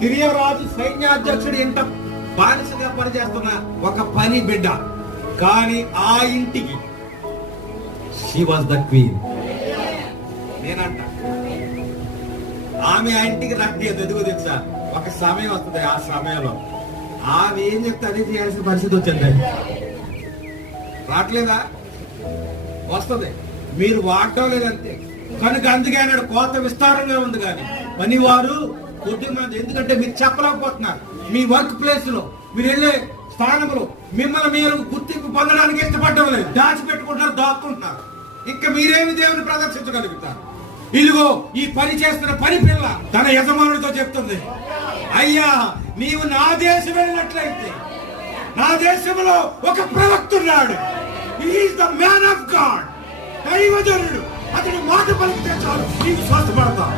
Syria రాజు సైన్యాధ్యక్షుడు ఇంట బానిసగా పనిచేస్తున్న ఒక పని బిడ్డ, కానీ ఆ ఇంటికి షీ వాజ్ ద క్వీన్. నేనంట ఆమె ఆ ఇంటికి రద్దీయదు. ఎదుగు తెచ్చా ఒక సమయం వస్తుంది, ఆ సమయంలో ఆమె ఏం చెప్తే అదే చేయాల్సిన పరిస్థితి వచ్చింది. రావట్లేదా? వస్తుంది, మీరు వాడటం లేదంతే. కనుక అందుకే అన్నాడు కోత విస్తారంగా ఉంది కానీ పనివారు కొద్దిమంది. ఎందుకంటే మీరు చెప్పలేకపోతున్నారు. మీ వర్క్ ప్లేస్ లో మీరు వెళ్ళే స్థానంలో మిమ్మల్ని మీరు గుర్తింపు పొందడానికి ఇష్టపడడం లేదు, దాచిపెట్టుకుంటున్నారు, దాక్కుంటున్నారు. ఇంకా మీరేమి దేవుని ప్రదర్శించగలుగుతారు? ఇదిగో ఈ పని చేస్తున్న పని పిల్ల తన యజమానుడితో చెప్తుంది, అయ్యా నీవు నా దేశం వెళ్ళినట్లయితే నా దేశంలో ఒక ప్రవక్త ఉన్నాడు. Is the man of God, దైవజనుడు. అతని మాట పలికితే చాలు నీవు స్వస్థపడతావు.